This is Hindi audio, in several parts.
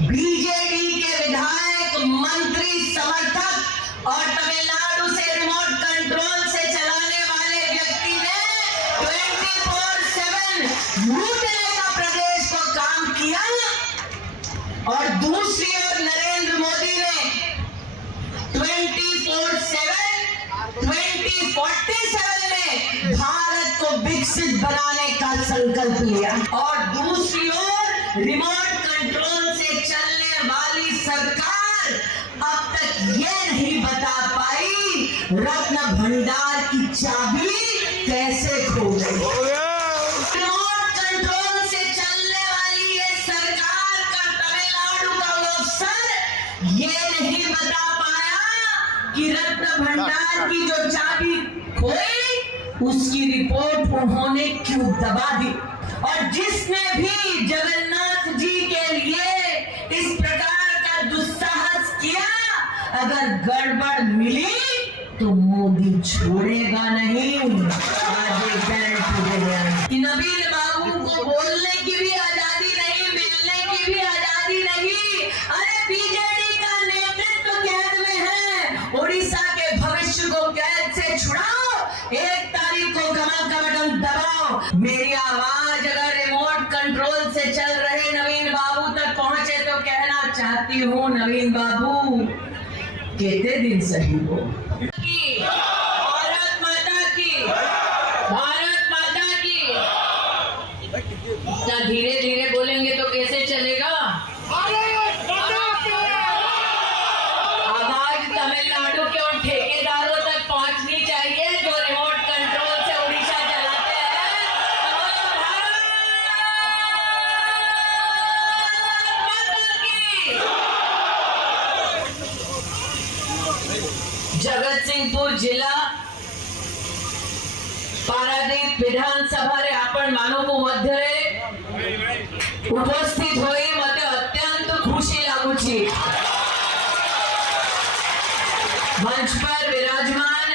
बीजेडी के विधायक, मंत्री, समर्थक और तमिलनाडु से रिमोट कंट्रोल से चलाने वाले व्यक्ति ने 24/7 लूटने का प्रदेश को काम किया। और दूसरी ओर नरेंद्र मोदी ने 2047 में भारत को विकसित बनाने का संकल्प लिया। और दूसरी ओर रिमोट कंट्रोल से चलने वाली सरकार अब तक ये नहीं बता पाई रत्न भंडार की चाबी कैसे खो गई। रिमोट कंट्रोल से चलने वाली ये सरकार का तमिलनाडु का अफसर ये नहीं बता पाया कि रत्न भंडार की जो चाबी खोई उसकी रिपोर्ट उन्होंने क्यों दबा दी। और जिसने भी जगन्नाथ जी के लिए इस प्रकार का दुस्साहस किया, अगर गड़बड़ मिली तो मोदी छोड़ेगा नहीं। आज ये गारंटी दे रहे हैं कि नवीन बाबू को बोलने की भी आजादी नहीं, मिलने की भी आजादी नहीं। अरे बीजेडी का नेतृत्व कैद में है, उड़ीसा के भविष्य को कैद से छुड़ाओ, 1 तारीख को कमल का बटन दबाओ। मेरी आवाज अगर रिमोट कंट्रोल से चल रहे नवीन बाबू तक पहुंचे तो कहना चाहती हूँ, नवीन बाबू कितने दिन सही हो। भारत माता की, भारत माता की। ना धीरे धीरे बोलेंगे तो कैसे चलेगा। आवाज तमिलनाडु के उन ठेकेदारों तक पहुंचनी चाहिए जो रिमोट कंट्रोल से उड़ीसा चलाते हैं। जगत सिंहपुर जिला पारादीप विधानसभा रे आपण मानव मध्य उपस्थित होई मते अत्यंत खुशी लागुची। मंच पर विराजमान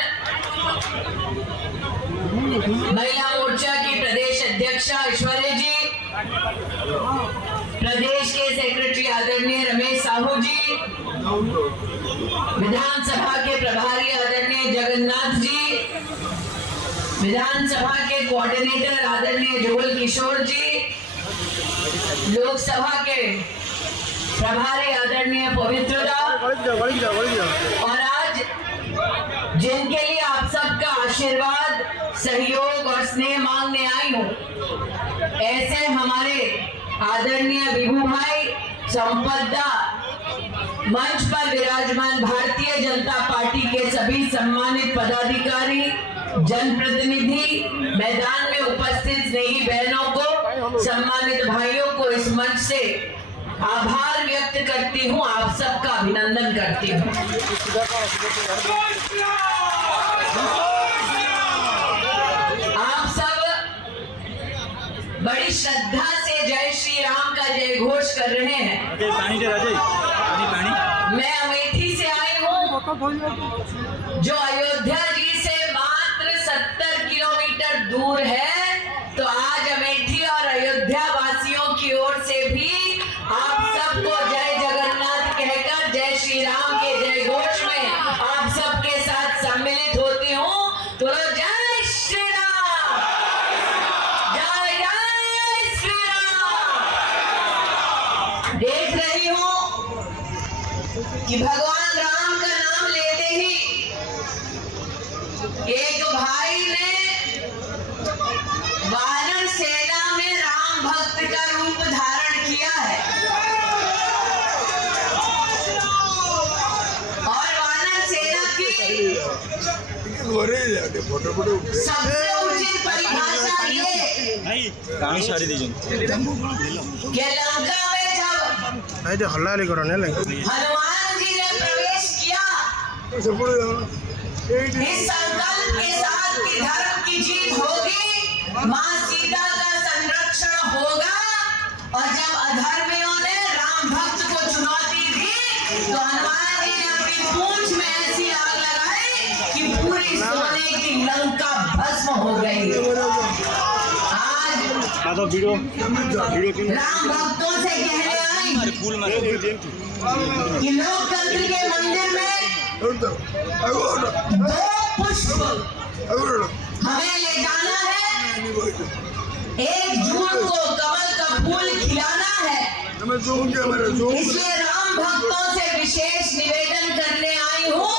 महिला मोर्चा की प्रदेश अध्यक्षा ऐश्वर्या जी, प्रदेश के सेक्रेटरी आदरणीय रमेश साहू जी, विधानसभा के प्रभारी आदरणीय जगन्नाथ जी, विधानसभा के कोऑर्डिनेटर आदरणीय जुगल किशोर जी, लोकसभा के प्रभारी आदरणीय पवित्रदा, और आज जिनके लिए आप सबका आशीर्वाद, सहयोग और स्नेह मांगने आई हूँ, ऐसे हमारे आदरणीय विभू भाई, संपदा, मंच पर विराजमान भारतीय जनता पार्टी के सभी सम्मानित पदाधिकारी, जनप्रतिनिधि, मैदान में उपस्थित स्नेही बहनों को, सम्मानित भाइयों को इस मंच से आभार व्यक्त करती हूँ, आप सबका अभिनंदन करती हूँ। आप सब बड़ी श्रद्धा से जय श्री राम का जय घोष कर रहे हैं। मैं अमेठी से आई हूँ जो अयोध्या जी से मात्र 70 किलोमीटर दूर है। तो आज अमेठी और अयोध्या वासियों की ओर से भी आप सबको जय जगन्नाथ कहकर जय श्री राम के जय घोष में आप सबके साथ सम्मिलित होती हूँ। तो जय श्री राम, जय जय श्री राम। देख रही हूँ कि भगवान राम का नाम लेते ही एक भाई ने वानर सेना में राम भक्त का रूप धारण किया है। और वानर सेना की सबसे ऊंची परिभाषा ये कि लंका में जब हनुमान जी ने प्रवेश किया, इस संकल्प के साथ कि धर्म की जीत होगी, मां सीता का संरक्षण होगा। और जब अधर्मियों ने राम भक्त को चुनौती दी तो हनुमान जी ने अपनी पूंछ में ऐसी आग लगाई कि पूरी सोने की लंका भस्म हो गई। आज राम भक्तों से कहने आई कि लोकतंत्र के मंदिर में 2 पुष्प हमें ले जाना है, 1 जून को कमल का फूल खिलाना है। इसलिए राम भक्तों से विशेष निवेदन करने आई हूँ,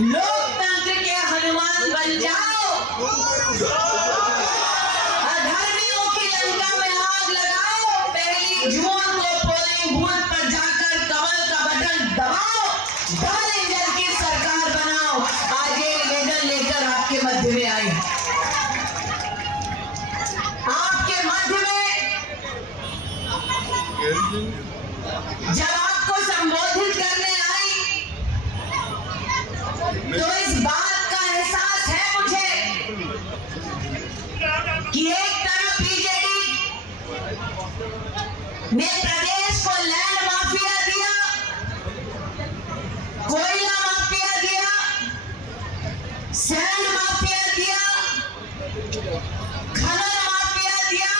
लोकतंत्र के हनुमान बन जाओ, अधर्मियों की लंका में आग लगाओ, 1 जून को पोलिंग बूथ पर जाकर कमल का बटन दबाओ, डबल इंजन की सरकार बनाओ। आज ये निवेदन लेकर आपके मध्य में आई, आपके मध्य में जब आपको संबोधित करने आई तो इस बात का एहसास है मुझे कि एक तरफ बीजेडी ने प्रदेश को लैंड माफिया दिया, कोयला माफिया दिया, सैंड माफिया दिया, खनन माफिया दिया।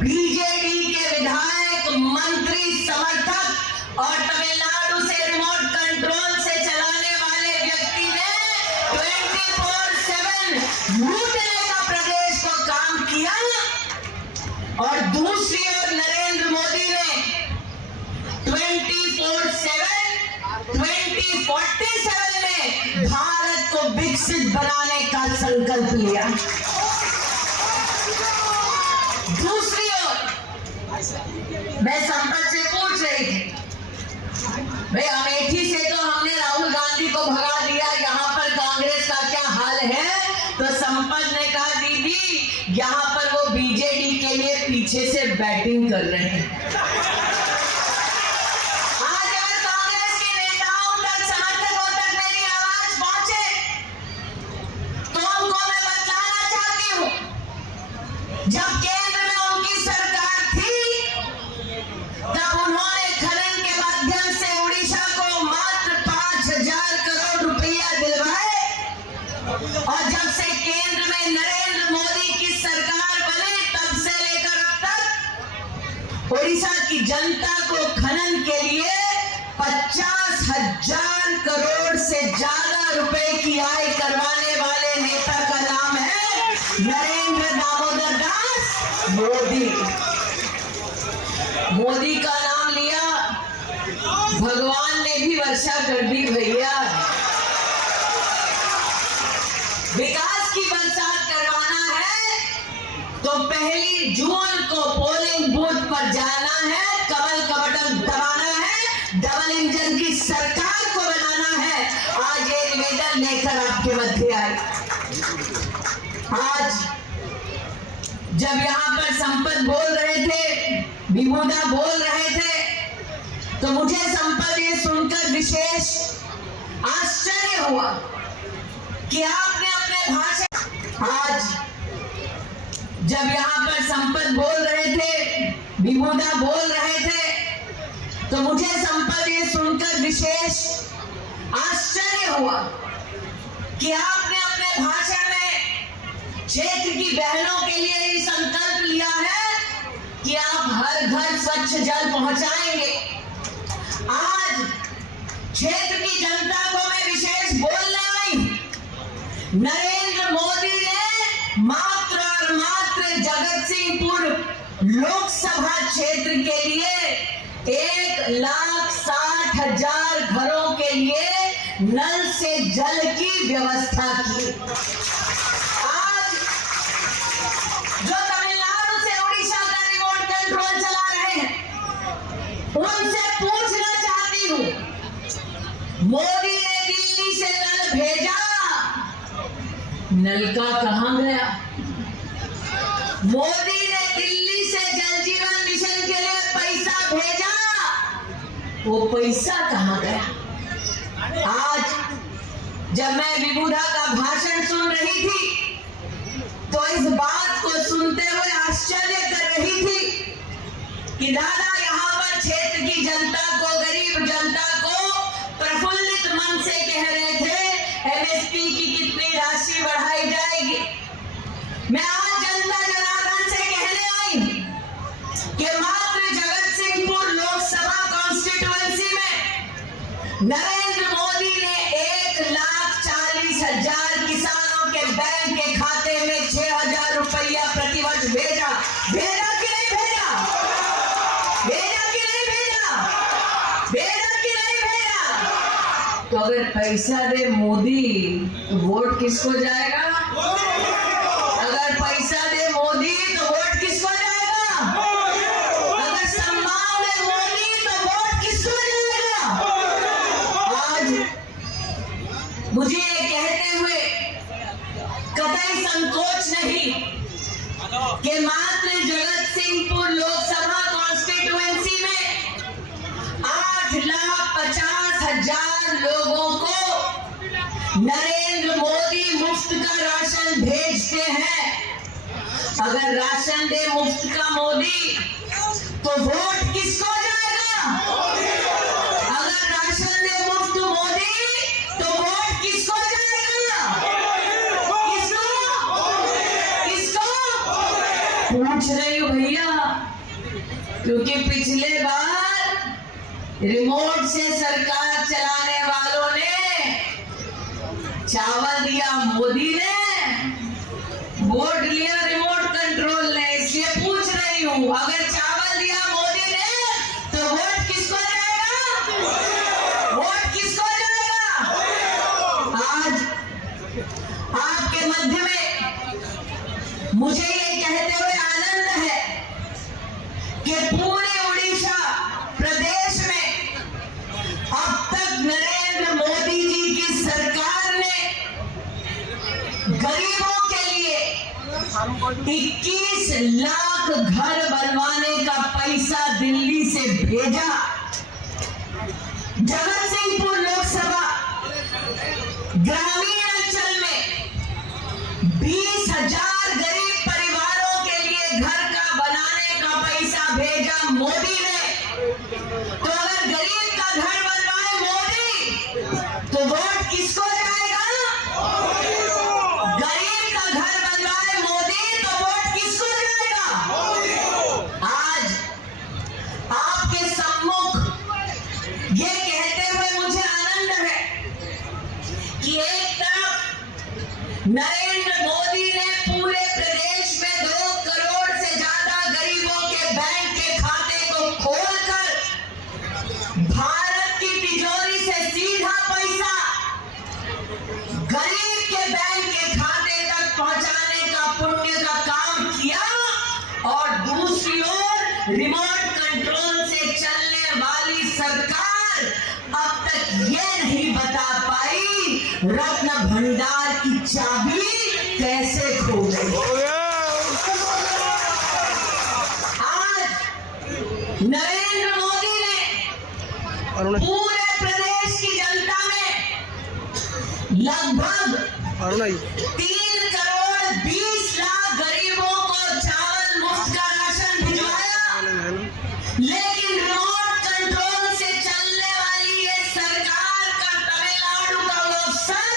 बीजेडी के विधायक, मंत्री, समर्थक और तमिलनाडु से रिमोट कंट्रोल से चलाने वाले व्यक्ति ने 24/7 लूटने का प्रदेश को काम किया, और दूसरी ओर नरेंद्र मोदी ने 2047 में भारत को विकसित बनाने का संकल्प लिया। दूसरी ओर मैं संपत से पूछ रही थी, भाई अमेठी से तो हमने राहुल गांधी को भगा दिया, यहाँ पर कांग्रेस का क्या हाल है? तो संपत ने कहा, दीदी यहाँ पर वो बीजेडी के लिए पीछे से बैटिंग कर रहे हैं। आज अगर कांग्रेस के नेताओं तक, समर्थकों तक मेरी आवाज पहुंचे तो उनको मैं बतलाना चाहती हूँ, जब केंद्र में उनकी सरकार थी तब उन्होंने खनन के माध्यम से उड़ीसा को मात्र 5,000 करोड़ रुपया दिलवाए, और जब से केंद्र में नरेंद्र मोदी की सरकार बनी तब से लेकर अब तक उड़ीसा की जनता को खनन के लिए 50,000 करोड़ से ज्यादा रुपए की आय करवाने वाले नेता का नाम है नरेंद्र दामोदर दास मोदी। मोदी का नाम लिया, भगवान ने भी वर्षा कर दी भैया। विकास की बरसात करवाना है तो 1 जून को पोलिंग बूथ पर जाना है, कमल का बटन दबाना है, डबल इंजन की सरकार को बनाना है। आज ये निवेदन लेकर आपके मध्य आए। आज जब यहाँ पर संपत बोल रहे थे, विभूदा बोल रहे थे, तो मुझे संपत ये सुनकर विशेष आश्चर्य हुआ कि आपने अपने भाषण, आज जब यहाँ पर संपत बोल रहे थे, विभूदा बोल रहे थे, तो मुझे संपत ये सुनकर विशेष आश्चर्य हुआ कि आपने अपने भाषण में क्षेत्र की बहनों के लिए ये संकल्प लिया है कि आप हर घर स्वच्छ जल पहुंचाएंगे। आज क्षेत्र की जनता को मैं विशेष बोलने आई, नरेंद्र मोदी ने मात्र और मात्र जगतसिंहपुर लोकसभा क्षेत्र के लिए 1,60,000 घरों के लिए नल से जल की व्यवस्था की। आज जो तमिलनाडु से उड़ीसा का रिमोट कंट्रोल चला रहे हैं, उनसे पूछना चाहती हूँ, मोदी ने दिल्ली से नल भेजा, नलका कहां गया? मोदी ने दिल्ली से जल जीवन मिशन के लिए पैसा भेजा, वो पैसा कहां गया? आज जब मैं विभूदा का भाषण सुन रही थी तो इस बात को सुनते हुए आश्चर्य कर रही थी कि दादा यहाँ पर क्षेत्र की जनता को, गरीब जनता को प्रफुल्लित मन से कह रहे थे एमएसपी की कितनी राशि बढ़ाई जाएगी। मैं आज जनता जनार्दन से कहने आई कि मात्र जगत नरेंद्र मोदी ने 1,40,000 किसानों के बैंक के खाते में 6,000 रुपया प्रतिवर्ष भेजा। भेजा कि नहीं भेजा? भेजा कि नहीं भेजा? भेजा कि नहीं भेजा? तो अगर पैसा दे मोदी तो वोट किसको जाएगा? अगर पैसा दे मोदी तो वोट किसको जाएगा? अगर सम्मान दे मोदी तो वोट किसको जाएगा? आज मुझे ये कहते हुए कतई संकोच नहीं कि मात्र जगतसिंहपुर लोकसभा कॉन्स्टिट्यूएंसी में 8,50,000 लोगों को नरेंद्र मोदी मुफ्त का राशन भेजते हैं। अगर राशन दे मुफ्त का मोदी तो वोट किसको जाएगा? अगर राशन दे मुफ्त मोदी तो वोट किसको जाएगा? किसको? किसको? पूछ रही हूँ भैया, क्योंकि पिछले बार रिमोट से सरकार चलाने वालों ने चावल दिया मोदी ने, वोट लिया रिमोट कंट्रोल ने। इसलिए पूछ रही हूँ, अगर चावल दिया मोदी ने तो वोट किसको जाएगा? वोट किसको जाएगा? आज आपके मध्य में मुझे ये कहते हुए आनंद है कि पूरे उड़ीसा प्रदेश में अब तक नरेंद्र मोदी जी की सरकार ने गरीबों के लिए 21 लाख घर बनवाने का पैसा दिल्ली से भेजा। जगतसिंहपुर लोकसभा ग्रामीण अंचल में 20,000 गरीब परिवारों के लिए घर का बनाने का पैसा भेजा मोदी ने। तो अगर गरीब का घर बनवाए मोदी तो वोट किसको जाएगा? गरीब का घर बनवाए मोदी तो वोट किसको जाएगा? आज आपके सम्मुख ये कहते हुए मुझे आनंद है कि एक तरफ नरेंद्र मोदी ने पूरे प्रदेश में 2 करोड़ से ज्यादा गरीबों के बैंक के खाते को खोलकर भारत की तिजोरी से सीधा पैसा गरीब के बैंक के खाते तक पहुंचाने का पुण्य का काम किया, और दूसरी ओर रिमोट कंट्रोल से चलने वाली सरकार अब तक ये नहीं बता पाई रत्न भंडार की चाबी कैसे खो गई। आज नरेंद्र मोदी ने पूरे प्रदेश की जनता में लगभग 3 करोड़ 20 लाख गरीबों को चावल मुफ्त का राशन भिजवाया, लेकिन रिमोट कंट्रोल से चलने वाली ये सरकार का तमिलनाडु का वो अफसर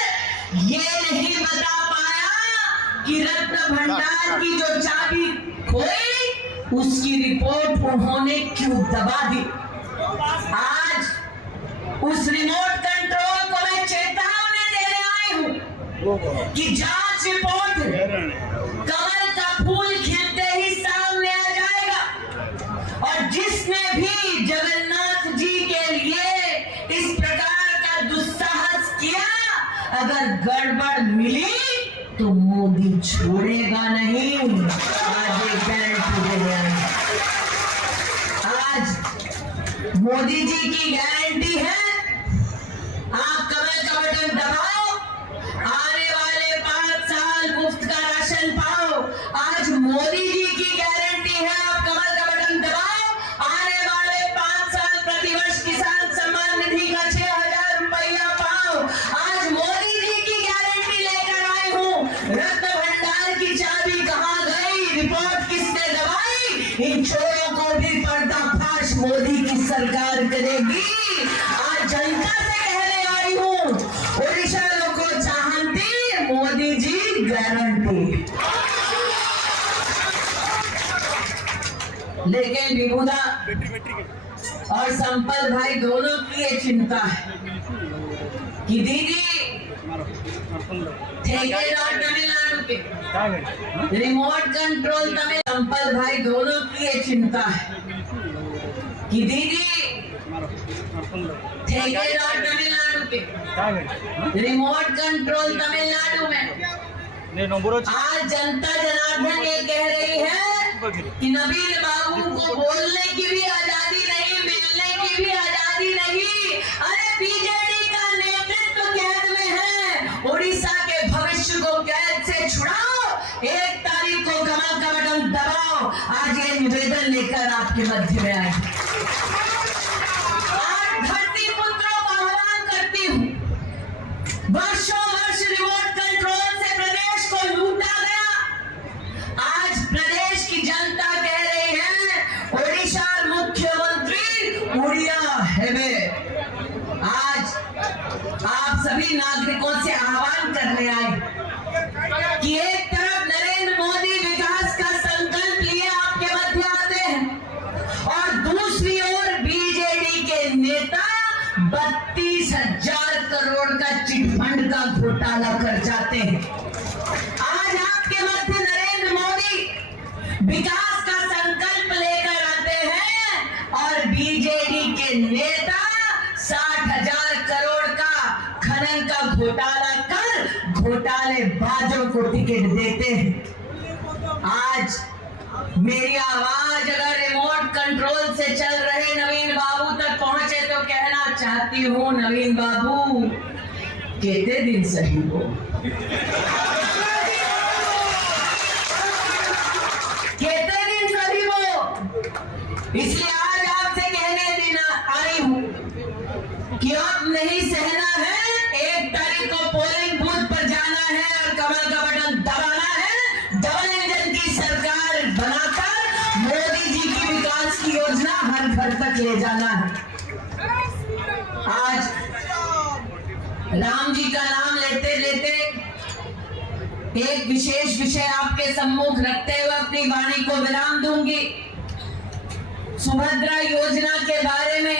ये नहीं बता पाया कि रत्न भंडार की जो चाबी खोई उसकी रिपोर्ट उन्होंने क्यों दबा दी। आज उस रिमोट कंट्रोल को मैं चेतावनी देने आई हूं कि जांच रिपोर्ट कमल का फूल खिलते ही सामने आ जाएगा, और जिसने भी जगन्नाथ जी के लिए इस प्रकार का दुस्साहस किया, अगर गड़बड़ मिली तो मोदी छोड़ेगा नहीं। आज ये गारंटी दे रहे हैं। आज मोदी जी की गारंटी है, आप कमल का बटन दबाओ, आने वाले 5 साल मुफ्त का राशन पाओ। आज मोदी जी की गारंटी है, आप कमल का बटन दबाओ, आने वाले 5 साल प्रतिवर्ष किसान सम्मान निधि का 6,000 रुपया पाओ। आज मोदी जी की गारंटी लेकर आए हूँ, रत्न भंडार की चाबी कहाँ गई, रिपोर्ट किसने दबाई, इन चोरों को भी पर्दाफाश मोदी की सरकार करेगी। आज जनता से कहने आई हूँ, उड़ीसा लोगों चाहती मोदी जी गारंटी। लेकिन विभुदा और संपत भाई दोनों की ये चिंता है कि दीदी ठेकेदार तमिलनाडु के रिमोट कंट्रोल तमिल संपत भाई दोनों की ये चिंता है कि दीदी ठेकेदार तमिलनाडु के रिमोट कंट्रोल तमिलनाडु में आज जनता जनार्दन ये कह रही है कि नवीन बाबू को बोलने की भी आजादी नहीं, मिलने की भी आजादी नहीं। अरे बीजेडी का नेतृत्व कैद में है, उड़ीसा के भविष्य को कैद से छुड़ाओ, 1 तारीख को कमल का बटन दबाओ। आज ये निवेदन लेकर आपके मध्य में आए। आज धरती पुत्रों का आह्वान करती हूँ, वर्षों वर्ष रिमोट कंट्रोल से प्रदेश को लूटा गया। आज प्रदेश की जनता कह रही है ओडिशा मुख्यमंत्री उड़िया हेबे। आज आप सभी नागरिकों से आह्वान करने आए कि एक तरफ नरेंद्र मोदी विकास का संकल्प लिए आपके मध्य आते हैं और दूसरी ओर बीजेडी के नेता 32,000 करोड़ का चिटफंड का घोटाला कर जाते हैं। आज आपके मध्य नरेंद्र मोदी विकास का संकल्प लेकर आते हैं और बीजेडी के नेता 60,000 करोड़ का खनन का घोटाला कर घोटालेबाजों को टिकट देते हैं। आज मेरी आवाज अगर रिमोट कंट्रोल से चल रहे नवीन बाबू तक पहुंचे तो कहना चाहती हूँ, नवीन बाबू कितने दिन सही हो, कितने दिन सही हो। इसलिए आज आपसे कहने देना आई हूँ कि अब नहीं सहना है, 1 तारीख को पोलिंग बूथ पर जाना है और कमल का बटन दबाना है। डबल इंजन की सरकार बनाकर मोदी जी की विकास की योजना हर घर तक ले जाना है। आज राम जी का नाम लेते लेते एक विशेष विषय आपके सम्मुख रखते हुए अपनी वाणी को विराम दूंगी। सुभद्रा योजना के बारे में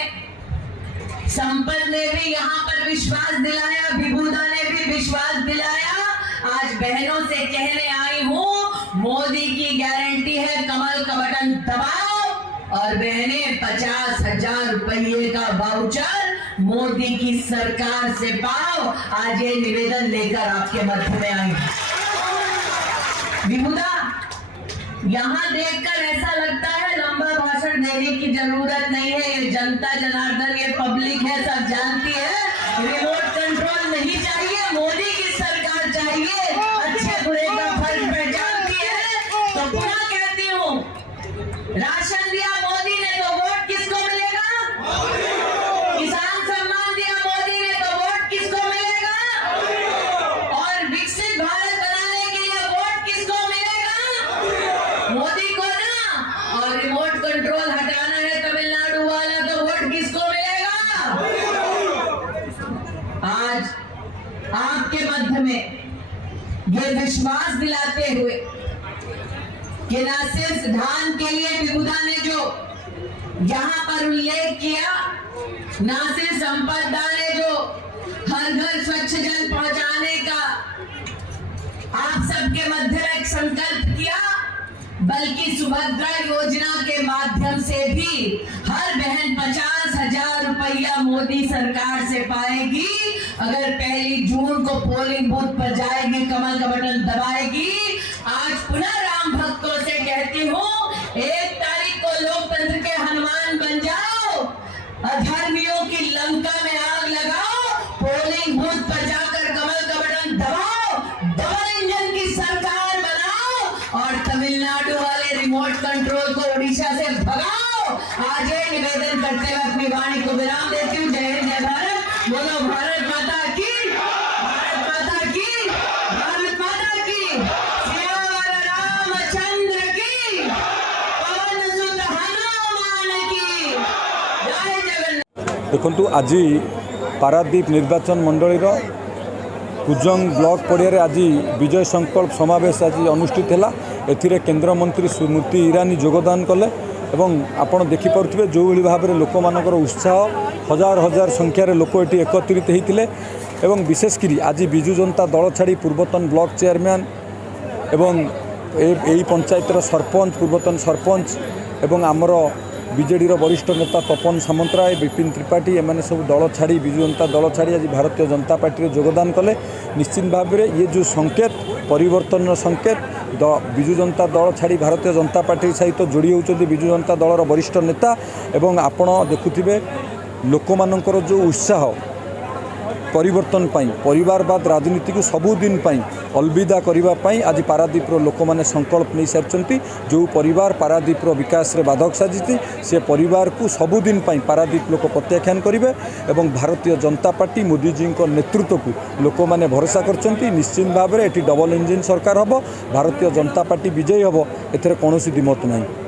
संपत ने भी यहाँ पर विश्वास दिलाया, विभूदा ने भी विश्वास दिलाया। आज बहनों से कहने आई हूँ, मोदी की गारंटी है कमल का बटन दबाओ और बहने 50,000 रुपये का वाउचर मोदी की सरकार से पाओ। आज ये निवेदन लेकर आपके मध्य में आई। विभूदा, यहाँ देखकर ऐसा लगता है लंबा भाषण देने की जरूरत नहीं है। ये जनता जनार्दन, ये पब्लिक है, सब जानती है रिमोट कंट्रोल नहीं चाहिए, मोदी की सरकार चाहिए। अच्छे बुरे का फर्क पहचानती है। तो पुनः कहती हूँ, राशन दिया मोदी ने तो वोट किसको मिलेगा? किसान सम्मान दिया मोदी ने तो वोट किसको मिलेगा? और विकसित भारत बनाने के लिए वोट किसको मिलेगा? मोदी को ना। और रिमोट कंट्रोल हटाना है तमिलनाडु वाला तो वोट किसको मिलेगा? आज आपके मध्य में ये विश्वास दिलाते हुए कि न सिर्फ धान के लिए विभूदा ने जो यहाँ पर उल्लेख किया, न सिर्फ संपदा ने जो हर घर स्वच्छ जल पहुंचाने का आप सबके मध्य एक संकल्प किया, बल्कि सुभद्रा योजना के माध्यम से भी हर बहन 50,000 रुपया मोदी सरकार से पाएगी। अगर 1 जून को पोलिंग बूथ पर जाएगी, कमल का बटन दबाएगी। आज पुनः राम भक्तों से कहती हूँ, 1 तारीख को लोकतंत्र के हनुमान बन जाओ, अधर्मियों की लंका में आग लगाओ, पोलिंग बूथ पर जाकर कमल का बटन दबाओ, डबल इंजन की सरकार बनाओ और तमिलनाडु वाले रिमोट कंट्रोल को उड़ीसा से भगाओ। आज ये निवेदन करते हुए अपनी वाणी को विराम देती हूँ। जय हिंद, जय भारत। बोलो भारत माता की, भारत माता की, भारत माता की। सियावर रामचंद्र की, पवन सुत हनुमान की। जय जगन्नाथ। देखु आज पारादीप निर्वाचन मंडल कुजंग ब्लॉक पड़िया आज विजय संकल्प समावेश आज अनुष्ठित है। एथिरे केंद्र मंत्री स्मृति ईरानी योगदान कले ଏବଂ ଆପଣ ଦେଖିପାରୁଥିବେ ଯେଉଁଭଳି ଭାବରେ ଲୋକମାନଙ୍କର ଉତ୍ସାହ हजार हजार संख्यार लोक ये एकत्रित होते एवं विशेषकर आज विजु जनता दल छाड़ी पूर्वतन ब्लॉक चेयरमैन एवं यही पंचायतर सरपंच पूर्वतन सरपंच एवं आमर बीजेडी वरिष्ठ नेता तपन सामंतराय विपिन त्रिपाठी एम सब दल छाड़ी विजु जनता दल छाड़ी आज भारतीय जनता पार्टी योगदान कले निश्चित भाव में ये जो संकेत परिवर्तन संकेत विजु जनता दल छाड़ी भारतीय जनता पार्टी सहित जोड़ी होती विजु जनता दलर वरिष्ठ नेता एवं आपण देखुथिबे लोकमानंकर जो उत्साह परिवर्तन पाई परिवारवाद राजनीति को सबुदिन अलविदा करने आज पारादीपर लोक मैंने संकल्प नहीं सारी जो परिवार पारादीपर विकास रे बाधक साजिश से परिवार को सबुदिन पारादीप लोक प्रत्याख्यान करेंगे और भारतीय जनता पार्टी मोदी जी नेतृत्व को लोक मैंने भरोसा कर निश्चित भाव में ये डबल इंजिन सरकार हम भारतीय जनता पार्टी विजयी हम एथेर कौन दिमत नहीं।